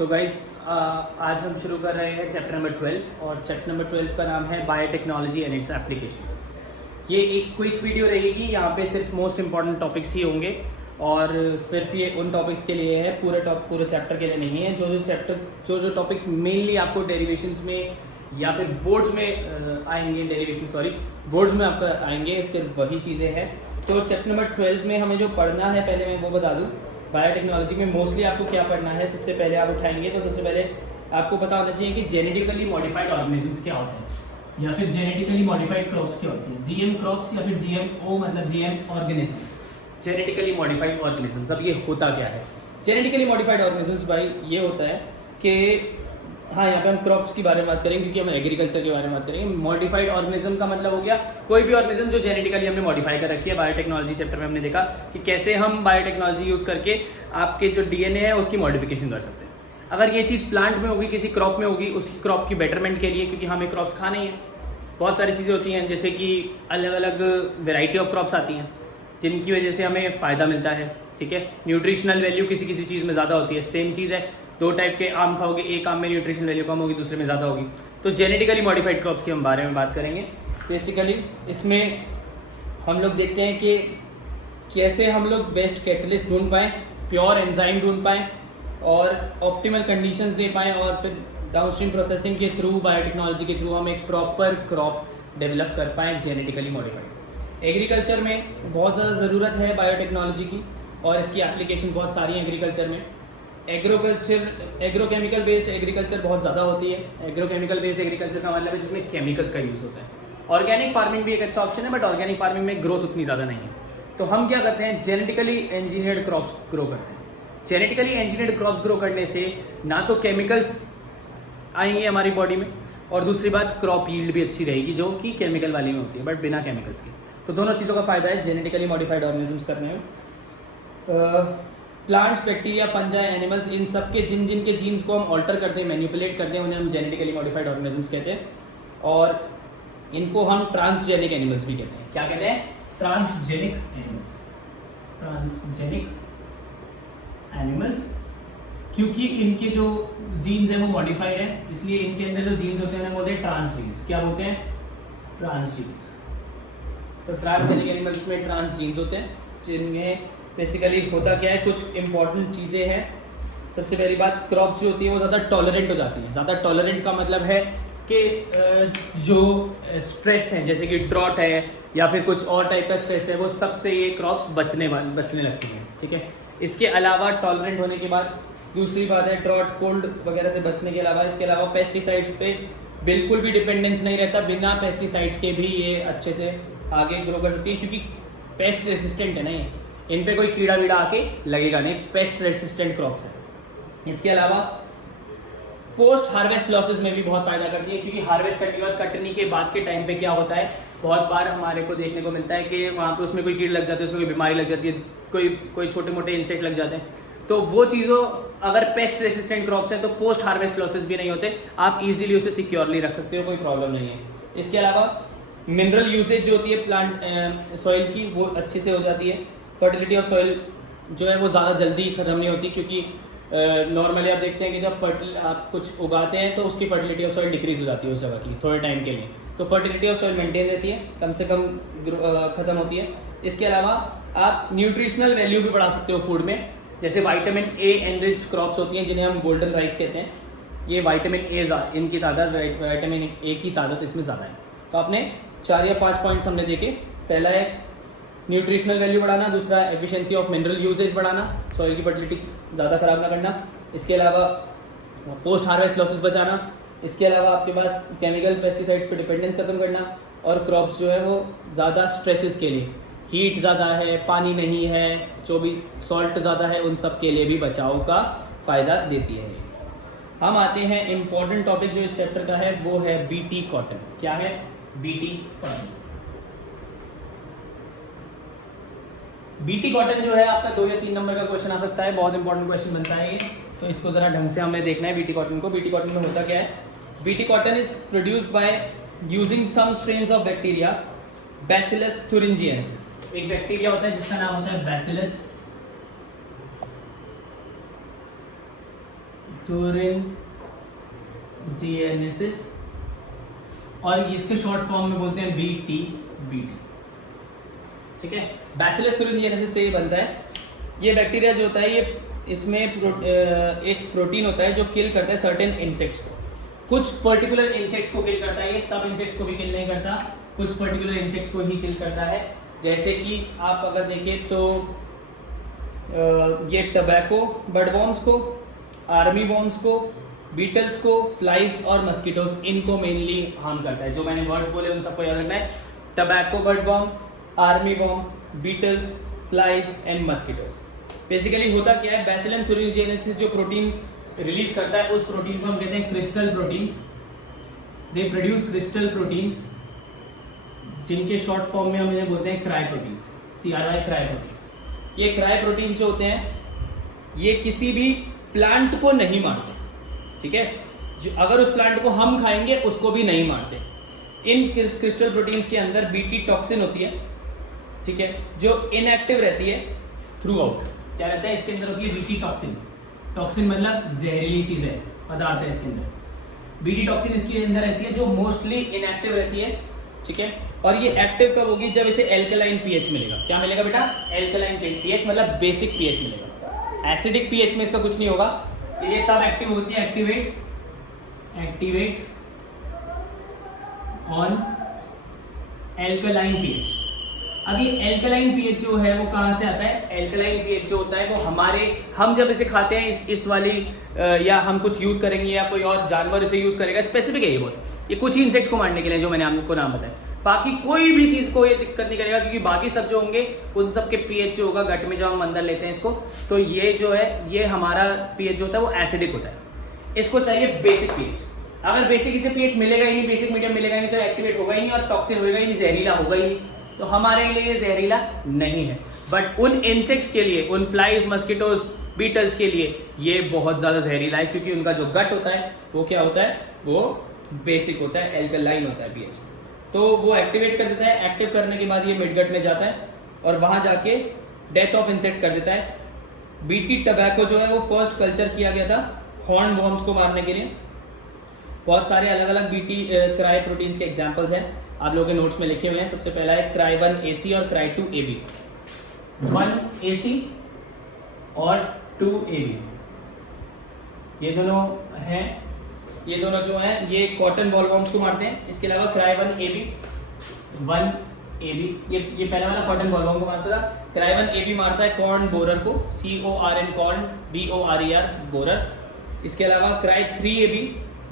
तो गाइस आज हम शुरू कर रहे हैं चैप्टर नंबर 12 और चैप्टर नंबर 12 का नाम है बायोटेक्नोलॉजी एंड इट्स एप्लीकेशंस। ये एक क्विक वीडियो रहेगी, यहाँ पे सिर्फ मोस्ट इंपॉर्टेंट टॉपिक्स ही होंगे और सिर्फ ये उन टॉपिक्स के लिए है, पूरे चैप्टर के लिए नहीं है। जो टॉपिक्स मेनली आपको डेरिवेशंस में या फिर बोर्ड्स में आएंगे, बोर्ड्स में आपका आएंगे, सिर्फ वही चीज़ें हैं। तो चैप्टर नंबर 12 में हमें जो पढ़ना है, पहले मैं वो बता दूँ। बायोटेक्नोलॉजी में मोस्टली आपको क्या पढ़ना है, सबसे पहले आप उठाएंगे तो सबसे पहले आपको पता होना चाहिए कि जेनेटिकली मॉडिफाइड ऑर्गेनिजम्स क्या होते हैं या फिर जेनेटिकली मॉडिफाइड क्रॉप्स क्या होती हैं। जीएम क्रॉप्स या फिर जीएमओ मतलब GM organisms, genetically modified organisms. अब ये होता क्या है जेनेटिकली मॉडिफाइड ऑर्गेनिजम्स? भाई ये होता है कि यहाँ पे हम क्रॉप्स के बारे में बात करेंगे क्योंकि हम एग्रीकल्चर के बारे में बात करेंगे। मॉडिफाइड ऑर्गेनिज्म का मतलब हो गया कोई भी ऑर्गेनिज्म जो जेनेटिकली हमने मॉडिफाई कर रखी है। बायोटेक्नोलॉजी चैप्टर में हमने देखा कि कैसे हम बायोटेक्नोलॉजी यूज़ करके आपके जो डीएनए है उसकी मॉडिफिकेशन कर सकते हैं। अगर ये चीज़ प्लांट में होगी, किसी क्रॉप में होगी, उस क्रॉप की बेटरमेंट के लिए, क्योंकि हमें क्रॉप्स खाने ही हैं। बहुत सारी चीज़ें होती हैं, जैसे कि अलग अलग वेराइटी ऑफ क्रॉप्स आती हैं जिनकी वजह से हमें फ़ायदा मिलता है। ठीक है, न्यूट्रिशनल वैल्यू किसी किसी चीज़ में ज़्यादा होती है। सेम चीज़ है, दो टाइप के आम खाओगे, एक आम में न्यूट्रिशन वैल्यू कम होगी, दूसरे में ज़्यादा होगी। तो जेनेटिकली मॉडिफाइड क्रॉप्स के हम बारे में बात करेंगे। बेसिकली इसमें हम लोग देखते हैं कि कैसे हम लोग बेस्ट कैटलिस्ट ढूंढ पाएँ, प्योर एंजाइम ढूंढ पाएँ और ऑप्टिमल कंडीशंस दे पाएँ और फिर डाउनस्ट्रीम प्रोसेसिंग के थ्रू, बायोटेक्नोलॉजी के थ्रू हम एक प्रॉपर क्रॉप डेवलप कर पाएँ जेनेटिकली मॉडिफाइड। एग्रीकल्चर में बहुत ज़्यादा ज़रूरत है बायोटेक्नोलॉजी की और इसकी एप्लीकेशन बहुत सारी हैं एग्रीकल्चर में। एग्रोकेमिकल बेस्ड एग्रीकल्चर बहुत ज़्यादा होती है। एग्रोकेमिकल बेस्ड एग्रीकल्चर का मतलब है जिसमें केमिकल्स का यूज़ होता है। ऑर्गेनिक फार्मिंग भी एक अच्छा ऑप्शन है, बट ऑर्गेनिक फार्मिंग में ग्रोथ उतनी ज़्यादा नहीं है। तो हम क्या करते हैं, जेनेटिकली इंजीनियर्ड क्रॉप्स ग्रो करते हैं। जेनेटिकली इंजीनियर्ड क्रॉप्स ग्रो करने से ना तो केमिकल्स आएंगे हमारी बॉडी में और दूसरी बात क्रॉप यील्ड भी अच्छी रहेगी जो कि केमिकल वाली में होती है, बट बिना केमिकल्स के। तो दोनों चीज़ों का फ़ायदा है जेनेटिकली मॉडिफाइड ऑर्गेनिजम्स करने में। प्लांट्स, बैक्टीरिया, फंजाई, एनिमल्स, इन सब के जिन के जीन्स को हम ऑल्टर करते हैं, मैनिपुलेट करते हैं, उन्हें हम जेनेटिकली मॉडिफाइड ऑर्गेनिजम्स कहते हैं। और इनको हम ट्रांसजेनिक एनिमल्स भी कहते हैं। क्या कहते हैं? Transgenic animals. ट्रांसजेनिक एनिमल्स क्योंकि इनके जो जीन्स हैं वो मॉडिफाइड है, इसलिए इनके अंदर जो जीन्स होते हैं उन्हें बोलते हैं ट्रांसजीन्स। क्या बोलते हैं? ट्रांसजीन्स। तो ट्रांसजेनिक एनिमल्स में ट्रांस जीन्स होते हैं जिनमें बेसिकली होता क्या है, कुछ इंपॉर्टेंट चीज़ें हैं। सबसे पहली बात, क्रॉप्स जो होती है वो ज़्यादा टॉलरेंट हो जाती हैं। ज़्यादा टॉलरेंट का मतलब है कि जो स्ट्रेस है, जैसे कि ड्रॉट है या फिर कुछ और टाइप का स्ट्रेस है, वो सबसे ये क्रॉप्स बचने लगती हैं। ठीक है, इसके अलावा टॉलरेंट होने के बाद दूसरी बात है ड्रॉट, कोल्ड वगैरह से बचने के अलावा, इसके अलावा पेस्टिसाइड्स पे बिल्कुल भी डिपेंडेंस नहीं रहता। बिना पेस्टिसाइड्स के भी ये अच्छे से आगे ग्रो कर सकती है क्योंकि पेस्ट रेसिस्टेंट है ना, ये इन पे कोई कीड़ा वीड़ा आके लगेगा नहीं, पेस्ट रेसिस्टेंट क्रॉप्स है। इसके अलावा पोस्ट हार्वेस्ट लॉसेस में भी बहुत फ़ायदा करती है क्योंकि हार्वेस्ट करने के बाद, कटने के बाद के टाइम पे क्या होता है, बहुत बार हमारे को देखने को मिलता है कि वहाँ पे उसमें कोई कीड़ लग जाती है, उसमें कोई बीमारी लग जाती है, कोई छोटे मोटे इंसेक्ट लग जाते हैं। तो वो चीज़ों, अगर पेस्ट रेसिस्टेंट क्रॉप्स है तो पोस्ट हार्वेस्ट लॉसेस भी नहीं होते, आप ईजिली उसे सिक्योरली रख सकते हो, कोई प्रॉब्लम नहीं है। इसके अलावा मिनरल यूसेज जो होती है प्लांट सॉइल की, वो अच्छे से हो जाती है। फर्टिलिटी ऑफ सॉइल जो है वो ज़्यादा जल्दी ख़त्म नहीं होती क्योंकि नॉर्मली आप देखते हैं कि जब आप कुछ उगाते हैं तो उसकी फर्टिलिटी ऑफ सॉइल डिक्रीज हो जाती है उस जगह की थोड़े टाइम के लिए। तो फर्टिलिटी ऑफ सॉइल मेंटेन रहती है, कम से कम ख़त्म होती है। इसके अलावा आप न्यूट्रिशनल वैल्यू भी बढ़ा सकते हो फूड में, जैसे विटामिन ए एनरिच्ड क्रॉप्स होती हैं जिन्हें हम गोल्डन राइस कहते हैं। ये विटामिन ए, इनकी तादाद, विटामिन ए की तादाद इसमें ज़्यादा है। तो आपने 4 या 5 पॉइंट्स हमने देखे। पहला है न्यूट्रिशनल वैल्यू बढ़ाना, दूसरा एफिशिएंसी ऑफ मिनरल यूसेज बढ़ाना, सॉइल की फर्टिलिटी ज़्यादा ख़राब ना करना, इसके अलावा पोस्ट हार्वेस्ट लॉसेस बचाना, इसके अलावा आपके पास केमिकल पेस्टिसाइड्स पे डिपेंडेंस ख़त्म करना, और क्रॉप्स जो है वो ज़्यादा स्ट्रेसेस के लिए, हीट ज़्यादा है, पानी नहीं है, जो भी सॉल्ट ज़्यादा है, उन सब के लिए भी बचाव का फ़ायदा देती है। हम आते हैं इम्पॉर्टेंट टॉपिक जो इस चैप्टर का है, वो है बीटी कॉटन। क्या है? BT cotton. बीटी कॉटन जो है आपका 2 या 3 नंबर का क्वेश्चन आ सकता है, बहुत इंपॉर्टेंट क्वेश्चन बनता है ये, तो इसको ज़रा ढंग से हमें देखना है बीटी कॉटन को। बीटी कॉटन में होता क्या है? BT cotton is produced by using some strains of bacteria bacillus thuringiensis। एक बैक्टीरिया होता है जिसका नाम होता है बैसिलस थ्यूरिनजेनेसिस, और इसके शॉर्ट फॉर्म में बोलते हैं BT। ठीक है, बैसिलस थ्यूरिनजेनेसिस से ये बनता है। ये बैक्टीरिया जो होता है ये इसमें एक प्रोटीन होता है जो किल करता है सर्टेन इंसेक्ट्स को। कुछ पर्टिकुलर इंसेक्ट्स को किल करता है, ये सब इंसेक्ट्स को भी किल नहीं करता, कुछ पर्टिकुलर इंसेक्ट्स को ही किल करता है। जैसे कि आप अगर देखें तो ये टबैको बर्डवॉर्म्स को, आर्मी वॉर्म्स को, बीटल्स को, फ्लाइज और मस्कीटोज, इनको मेनली हार्म करता है। जो मैंने वर्ड्स बोले उन सबको याद रखना है। Tobacco budworm, army worm, beetles, flies and mosquitoes. Basically होता क्या है, बैसिलम थ्यूरिनजेनेसिस जो प्रोटीन रिलीज करता है उस प्रोटीन को हम कहते हैं crystal proteins. They produce crystal proteins, जिनके शॉर्ट फॉर्म में हम इन्हें बोलते हैं cry proteins, CRI cry proteins. ये क्राई प्रोटीन्स जो होते हैं ये किसी भी प्लांट को नहीं मारते, ठीक है। जो अगर उस प्लांट को हम खाएंगे उसको भी नहीं मारते। इन क्रिस्टल प्रोटीन्स के अंदर BT टॉक्सिन होती है, ठीक है, जो इनएक्टिव रहती है थ्रू आउट। क्या रहता है इसके अंदर होती है BT टॉक्सिन। टॉक्सिन मतलब जहरीली चीज है, पदार्थ है इसके अंदर। BT टॉक्सिन इसके अंदर रहती है जो मोस्टली इनएक्टिव रहती है, ठीक है। और ये एक्टिव कब होगी, जब इसे एल्कलाइन पीएच मिलेगा। क्या मिलेगा बेटा, एल्कलाइन पीएच मतलब बेसिक पीएच मिलेगा। एसिडिक पीएच में इसका कुछ नहीं होगा। ये तब एक्टिव होती है, एक्टिवेट्स ऑन एल्कलाइन पीएच। अब ये एल्कलाइन पीएच जो है वो कहाँ से आता है, एल्कलाइन पीएच जो होता है वो हम जब इसे खाते हैं इस वाली या हम कुछ यूज करेंगे या कोई और जानवर इसे यूज करेगा, स्पेसिफिक है ये बहुत, ये कुछ ही इंसेक्ट्स को मारने के लिए जो मैंने आपको नाम बताया। बाकी कोई भी चीज को ये दिक्कत नहीं करेगा, क्योंकि बाकी सब जो होंगे उन सब के पीएच जो होगा गट में जब हम अंदर लेते हैं इसको, तो ये जो है ये हमारा पीएच जो होता है वो एसिडिक होता है। इसको चाहिए बेसिक पीएच। अगर बेसिक इसे पीएच मिलेगा ही नहीं, बेसिक मीडियम मिलेगा ही नहीं, तो एक्टिवेट होगा ही नहीं और टॉक्सिन होगा ही नहीं, जहरीला होगा ही नहीं। तो हमारे लिए जहरीला नहीं है, बट उन इंसेक्ट्स के लिए, उन फ्लाइज, मस्कीटोज, बीटल्स के लिए ये बहुत ज़्यादा जहरीला है, क्योंकि उनका जो गट होता है वो क्या होता है, वो बेसिक होता है, एल्कलाइन होता है पीएच। तो वो एक्टिवेट कर देता है। एक्टिव करने के बाद ये मिडगट में जाता है और वहाँ जाके डेथ ऑफ इंसेक्ट कर देता है। BT टबैको जो है वो फर्स्ट कल्चर किया गया था हॉर्न वॉर्म्स को मारने के लिए। बहुत सारे अलग अलग BT क्राई प्रोटीन्स के एग्जाम्पल्स हैं, आप लोगों के नोट्स में लिखे हुए हैं। सबसे पहला है क्राई 1AC और क्राई 2AB। 1AC और 2AB ये दोनों हैं, ये दोनों जो हैं ये कॉटन बॉलवॉर्म्स को मारते हैं। इसके अलावा क्राई 1AB ये पहला वाला कॉटन बॉलवॉर्म को मारता था। क्राई 1AB मारता है कॉर्न बोरर को, CORN कॉर्न, BORER बोरर। इसके अलावा क्राई 3AB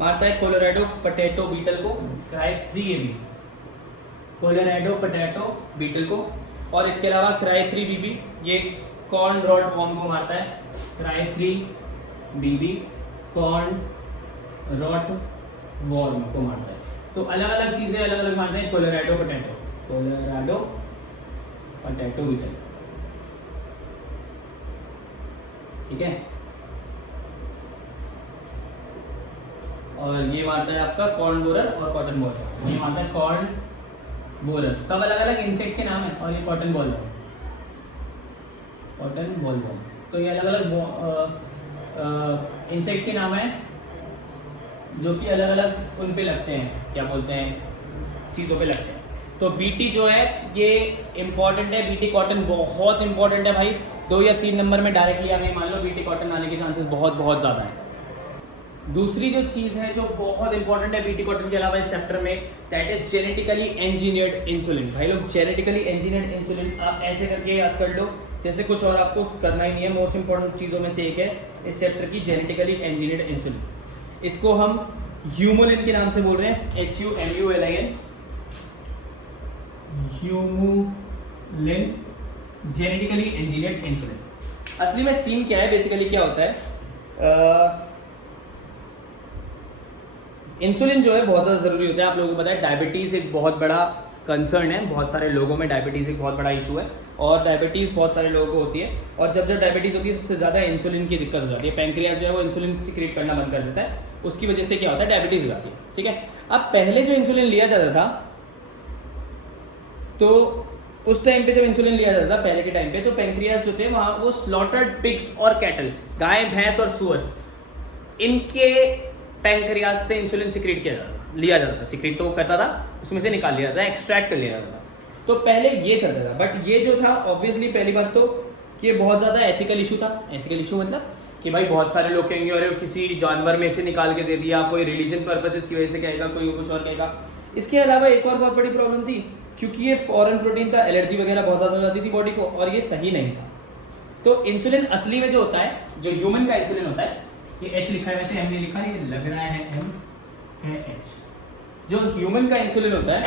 मारता है कोलोराडो पोटैटो बीटल को, cry 3AB Colorado potato beetle को। और इसके अलावा क्राई 3BB ये कॉर्न रॉट वॉर्म को मारता है, cry 3BB corn rot warm को मारता है। तो अलग अलग चीजें अलग अलग मारते हैं। कोलोराडो पोटैटो बीटल, ठीक है। और ये मारता है आपका कॉर्न बोरर और कॉटन बोरर। ये मारता है कॉर्न बोरर। सब अलग अलग इंसेक्ट्स के नाम है। और ये कॉटन बॉलवॉर्म, तो ये अलग अलग इंसेक्ट्स के नाम है जो कि अलग अलग उन पे लगते हैं, क्या बोलते हैं, चीज़ों पे लगते हैं। तो BT जो है ये इम्पॉर्टेंट है। BT कॉटन बहुत इंपॉर्टेंट है भाई। 2 या 3 नंबर में डायरेक्टली आ गए मान लो, BT कॉटन आने के चांसेस बहुत बहुत ज़्यादा है। दूसरी जो चीज़ है जो बहुत इंपॉर्टेंट है BT कॉटन के अलावा इस चैप्टर में, that is genetically engineered insulin. भाई लोग, जेनेटिकली इंजीनियर्ड इंसुलिन आप ऐसे करके याद कर लो जैसे कुछ और आपको करना ही नहीं है। मोस्ट इंपॉर्टेंट चीज़ों में से एक है इस चैप्टर की जेनेटिकली इंजीनियर्ड इंसुलिन। इसको हम ह्यूमुलिन के नाम से बोल रहे हैं, HUMULIN, Humulin, genetically engineered insulin. असली में सीन क्या है, बेसिकली क्या होता है, इंसुलिन जो है बहुत ज़्यादा ज़रूरी होता है। आप लोगों को पता है डायबिटीज़ एक बहुत बड़ा कंसर्न है, बहुत सारे लोगों में डायबिटीज़ एक बहुत बड़ा इशू है, और डायबिटीज़ बहुत सारे लोगों को होती है। और जब डायबिटीज़ होती है सबसे ज़्यादा इंसुलिन की दिक्कत हो जाती है। पैंक्रियाज जो है वो इंसुलिन सिक्रीट करना बंद कर देता है, उसकी वजह से क्या होता है, डायबिटीज़ हो जाती है, ठीक है। अब पहले जो इंसुलिन लिया जाता था, तो उस टाइम पे जब इंसुलिन लिया जाता था पहले के टाइम पे, तो पैंक्रियाज जो थे वहाँ वो स्लॉटर्ड पिग्स और कैटल, गाय, भैंस और सुअर, इनके पैंक्रियाज से इंसुलिन सिक्रीट लिया जाता था, सिक्रीट तो वो करता था, उसमें से निकाल लिया जाता था, एक्सट्रैक्ट कर लिया जाता था। तो पहले ये चलता था, बट ये जो था ऑब्वियसली पहली बात तो ये बहुत ज़्यादा एथिकल इशू था। एथिकल इशू मतलब कि भाई बहुत सारे लोग कहेंगे अरे किसी जानवर में से निकाल के दे दिया, कोई रिलीजन पर्पसेस की वजह से कहेगा, कोई कुछ और कहेगा। इसके अलावा एक और बहुत बड़ी प्रॉब्लम थी, क्योंकि ये फॉरेन प्रोटीन था, एलर्जी वगैरह बहुत ज़्यादा हो जाती थी बॉडी को, और ये सही नहीं था। तो इंसुलिन असली में जो होता है, जो ह्यूमन का इंसुलिन होता है, ये एच लिखा है, वैसे हमने लिखा है, ये लग रहा है एम है एच। जो ह्यूमन का इंसुलिन होता है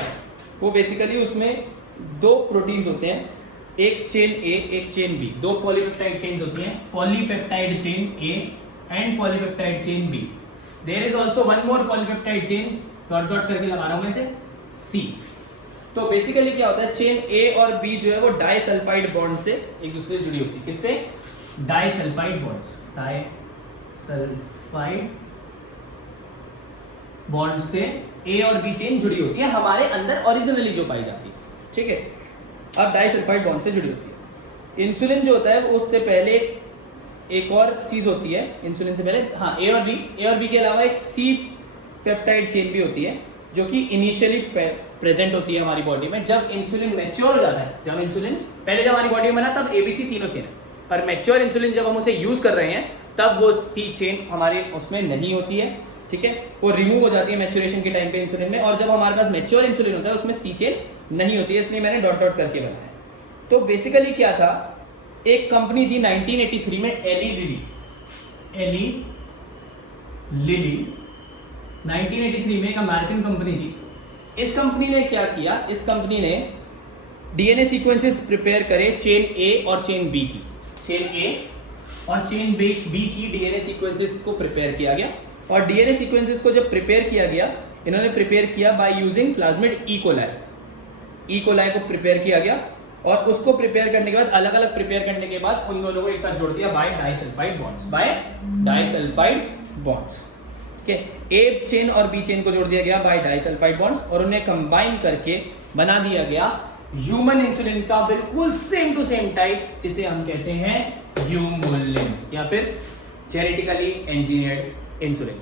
वो बेसिकली उसमें दो प्रोटीन्स होते हैं, एक चेन ए एक चेन बी, दो पॉलीपेप्टाइड चेन्स होती हैं, polypeptide chain A and polypeptide chain B. There is also one more polypeptide chain, dot dot करके लगा रहा हूं मैं इसे, सी। तो बेसिकली क्या होता है, चेन ए और बी जो है वो डाइसल्फाइड बॉन्ड से एक दूसरे से जुड़ी होती है। किससे? डाइसल्फाइड बॉन्ड्स, डाइसल्फाइड बॉन्ड से ए और बी चेन जुड़ी होती है हमारे अंदर ओरिजिनली जो पाई जाती है, ठीक है। अब डाइसल्फाइड बॉन्ड से जुड़ी होती है। इंसुलिन जो होता है वो उससे पहले एक और चीज होती है, इंसुलिन से पहले हाँ ए और बी के अलावा एक सी पेप्टाइड चेन भी होती है, जो कि इनिशियली प्रेजेंट होती है हमारी बॉडी में। जब इंसुलिन मैच्योर हो जाता है, जब इंसुलिन पहले जब हमारी बॉडी में बना तब एबीसी तीनों चेन है, पर मैच्योर इंसुलिन जब हम उसे यूज कर रहे हैं तब वो सी चेन हमारे उसमें नहीं होती है, ठीक है, वो रिमूव हो जाती है मैच्योरेशन के टाइम पे इंसुलिन में। और जब हमारे पास मैच्योर इंसुलिन होता है उसमें सी चेन नहीं होती है, इसलिए मैंने डॉट डॉट करके बनाया है। तो बेसिकली क्या था, एक कंपनी थी 1983 में, एली लिली 1983 में एक अमेरिकन कंपनी थी। इस कंपनी ने क्या किया, इस कंपनी ने डीएनए सीक्वेंसेस प्रिपेयर करे चेन ए और चेन बी की, चेन ए और चेन बी की डीएनए सीक्वेंसेस को प्रिपेयर किया गया। और डीएनए सीक्वेंसेस को जब प्रिपेयर किया गया, इन्होंने प्रिपेयर किया by using plasmid E coli को प्रिपेयर किया गया। और उसको प्रिपेयर करने के बाद, अलग अलग प्रिपेयर करने के बाद उन दोनों को एक साथ जोड़ दिया बाय डाइसल्फाइड बॉन्ड्स, ठीक है। ए चेन और बी चेन को जोड़ दिया गया बाय डाइसल्फाइड बॉन्ड्स, और उन्हें कंबाइन करके बना दिया गया ह्यूमन इंसुलिन का बिल्कुल सेम टू सेम टाइप, जिसे हम कहते हैं ह्यूमुलिन या फिर genetically engineered insulin.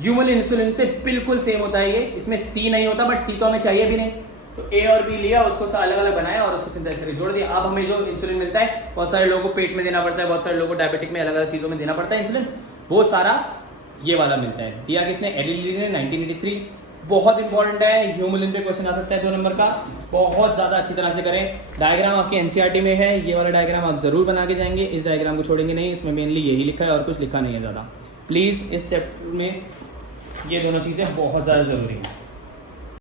Human insulin से बिल्कुल सेम होता है ये, इसमें सी नहीं होता, बट सी तो हमें चाहिए भी नहीं। तो ए और बी लिया, उसको अलग अलग बनाया और उसको सिंथेसाइज करके जोड़ दिया। अब हमें जो इंसुलिन मिलता है, बहुत सारे लोगों को पेट में देना पड़ता है, बहुत सारे लोगों को डायबिटिक में अलग अलग चीज़ों में देना पड़ता है इंसुलिन, वो सारा ये वाला मिलता है। दिया किसने? एली लिली ने 1983। बहुत इंपॉर्टेंट है, ह्यूमुलिन पे क्वेश्चन आ सकता है 2 नंबर का, बहुत ज़्यादा अच्छी तरह से करें। डायग्राम आपके एनसीईआरटी में है, ये वाला डायग्राम आप जरूर बना के जाएंगे, इस डायग्राम को छोड़ेंगे नहीं, इसमें मेनली यही लिखा है और कुछ लिखा नहीं है ज़्यादा। प्लीज़ इस चैप्टर में ये दोनों चीज़ें बहुत ज़्यादा ज़रूरी हैं।